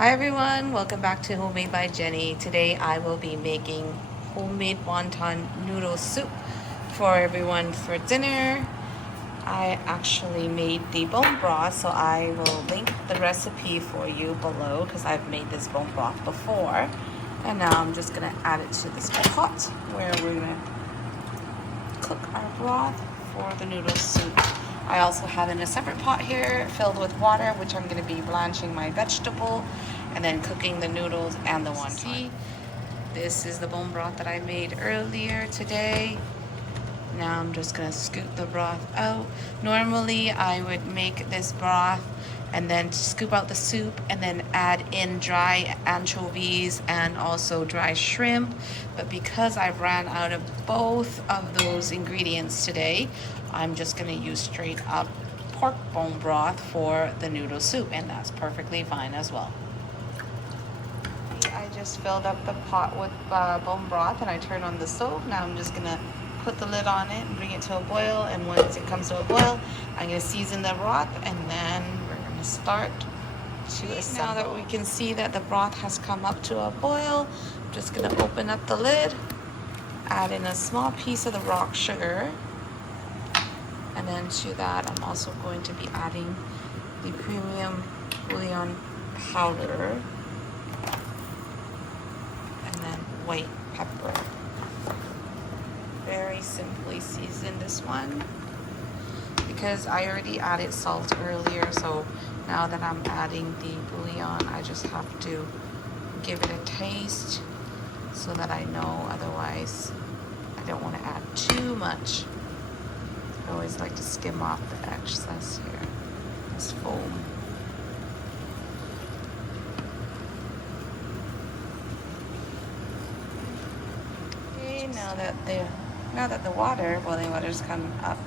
Hi everyone, welcome back to Homemade by Jenny. Today I will be making homemade wonton noodle soup for everyone for dinner. I actually made the bone broth, so I will link the recipe for you below because I've made this bone broth before. And now I'm just gonna add it to this pot where we're gonna cook our broth for the noodle soup. I also have in a separate pot here filled with water, which I'm going to be blanching my vegetable and then cooking the noodles and the wonton. This is the bone broth that I made earlier today. Now I'm just going to scoop the broth out. Normally I would make this broth and then scoop out the soup and then add in dry anchovies and also dry shrimp. But because I've ran out of both of those ingredients today, I'm just gonna use straight up pork bone broth for the noodle soup, and that's perfectly fine as well. I just filled up the pot with bone broth and I turned on the stove. Now I'm just gonna put the lid on it and bring it to a boil, and once it comes to a boil, I'm gonna season the broth and then we're gonna start to assemble. Now that we can see that the broth has come up to a boil, I'm just gonna open up the lid, add in a small piece of the rock sugar, and then to that I'm also going to be adding the premium bouillon powder and then white pepper. Very simply season this one because I already added salt earlier, so now that I'm adding the bouillon I just have to give it a taste so that I know, otherwise I don't want to add too much. I always like to skim off the excess here, this foam. Okay, now that the boiling water's come up,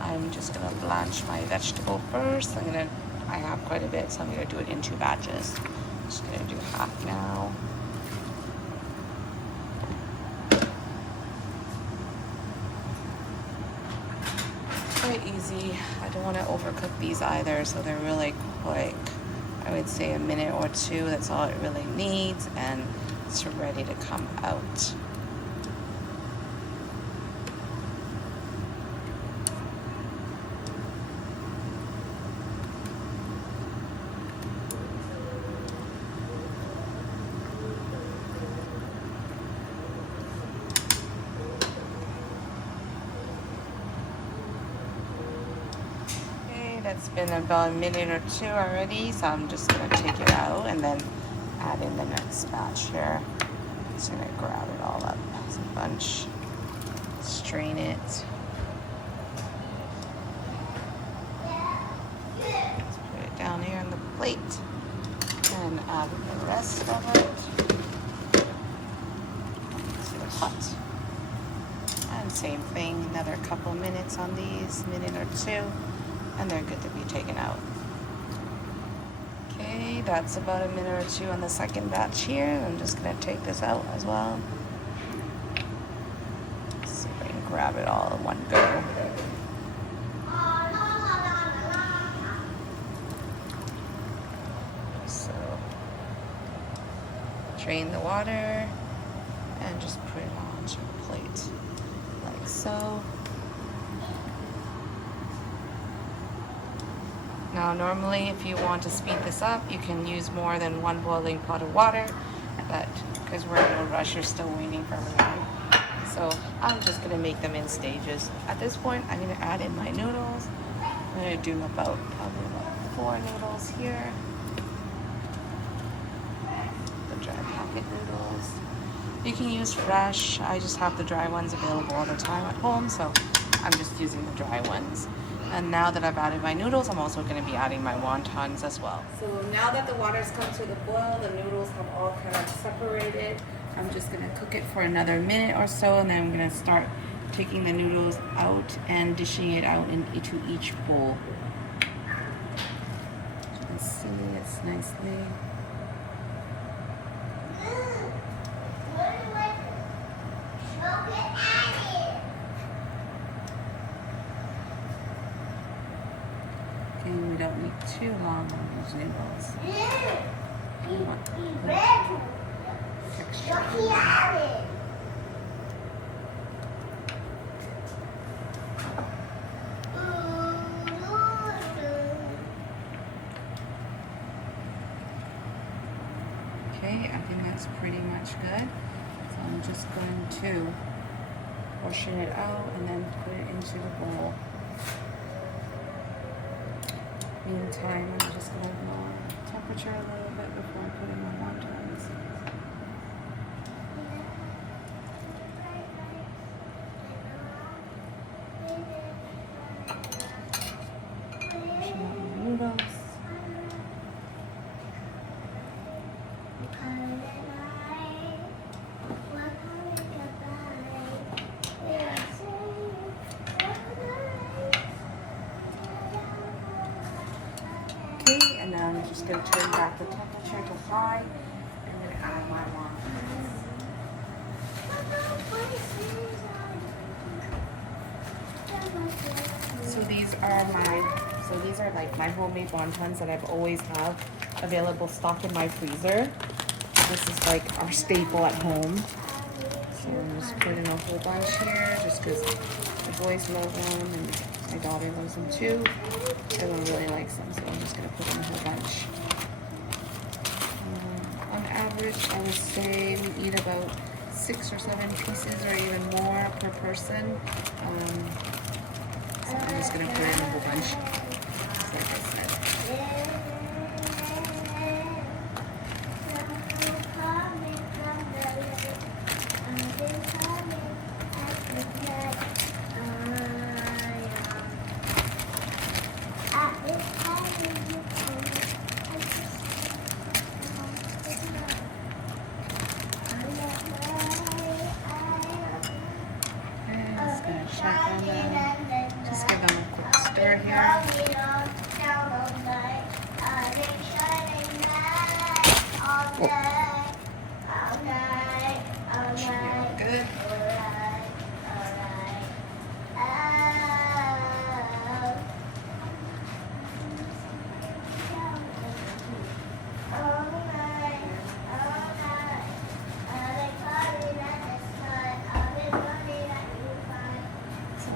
I'm just gonna blanch my vegetable first. I have quite a bit, so I'm gonna do it in 2 batches. Just gonna do half now. Quite easy. I don't want to overcook these either, so they're really quick. I would say a minute or 2, that's all it really needs, and it's ready to come out. That's been about a minute or 2 already, so I'm just going to take it out and then add in the next batch here. Just going to grab it all up as a bunch, strain it. Let's put it down here on the plate and add the rest of it to the pot. And same thing, another couple minutes on these, minute or 2. And they're good to be taken out. Okay, that's about a minute or 2 on the second batch here. I'm just gonna take this out as well. Let's see if I can grab it all in one go. So, drain the water and just put it onto a plate like so. Now normally if you want to speed this up, you can use more than 1 boiling pot of water, but because we're in a rush, you're still waiting for everything. So I'm just gonna make them in stages. At this point, I'm gonna add in my noodles. I'm gonna do probably about 4 noodles here. The dry packet noodles. You can use fresh. I just have the dry ones available all the time at home, so I'm just using the dry ones. And now that I've added my noodles, I'm also going to be adding my wontons as well. So now that the water's come to the boil, the noodles have all kind of separated. I'm just going to cook it for another minute or so, and then I'm going to start taking the noodles out and dishing it out into each bowl. You can see it's nicely. And we don't need too long on these noodles. texture. Okay, I think that's pretty much good. So I'm just going to portion it out and then put it into the bowl. Meantime, I'm just going to lower the temperature a little bit before I put in my wontons. Portion out my noodles. Okay, and now I'm just going to turn back the temperature to high and then add my wontons. So these are like my homemade wontons that I've always have available stock in my freezer. This is like our staple at home. So I'm just putting a whole bunch here just because the boys love them and my daughter loves them too. Everyone really likes them, so I'm just going to put in a whole bunch. On average, I would say we eat about 6 or 7 pieces or even more per person. So I'm just going to put in a whole bunch, just like I said. Just give them a quick stir here. Should be good.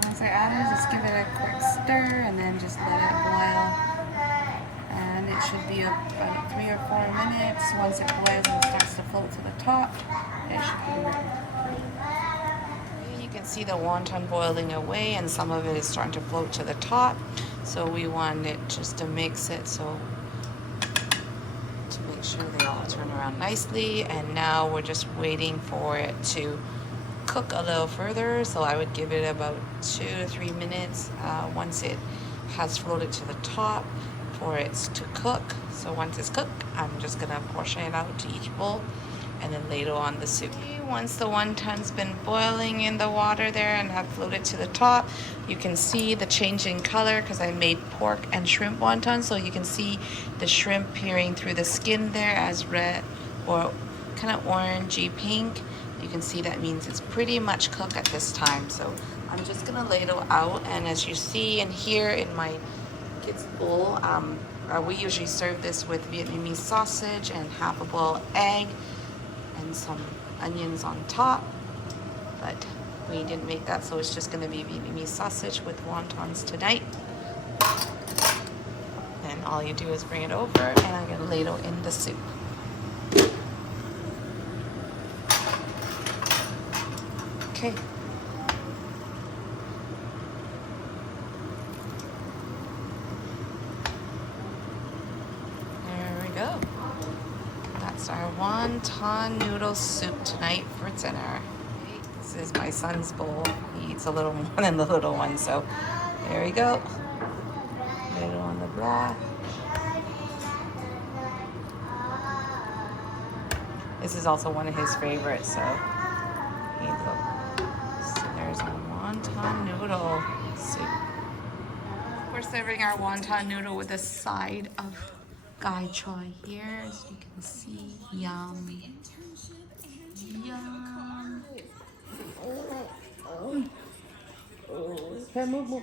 Once I add it, just give it a quick stir and then just let it boil. And it should be about 3 or 4 minutes. Once it boils and starts to float to the top, it should be ready. You can see the wonton boiling away and some of it is starting to float to the top. So we want it just to mix it so to make sure they all turn around nicely. And now we're just waiting for it to cook a little further, so I would give it about 2 to 3 minutes once it has floated to the top for it to cook. So once it's cooked, I'm just gonna portion it out to each bowl and then ladle on the soup. Once the wonton's been boiling in the water there and have floated to the top, you can see the change in color because I made pork and shrimp wontons, so you can see the shrimp peering through the skin there as red or kind of orangey pink. You can see that means it's pretty much cooked at this time. So I'm just gonna ladle out, and as you see in here in my kids' bowl, we usually serve this with Vietnamese sausage and half a boiled egg and some onions on top. But we didn't make that, so it's just gonna be Vietnamese sausage with wontons tonight. Then all you do is bring it over, and I'm gonna ladle in the soup. Okay. There we go. That's our wonton noodle soup tonight for dinner. This is my son's bowl. He eats a little more than the little one, so there we go. Ladle on the broth. This is also one of his favorites, so there's our wonton noodle soup. We're serving our wonton noodle with a side of gai choy here, as you can see. Yum. Yum. Okay, move.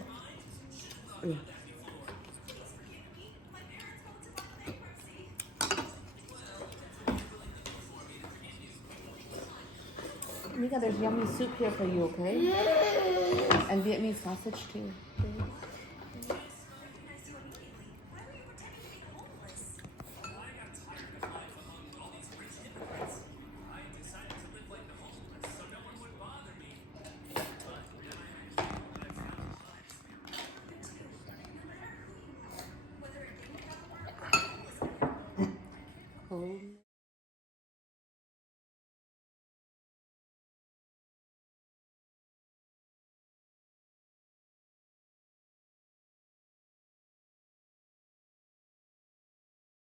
Mika, there's yummy soup here for you, okay? And Vietnamese sausage too. Cold.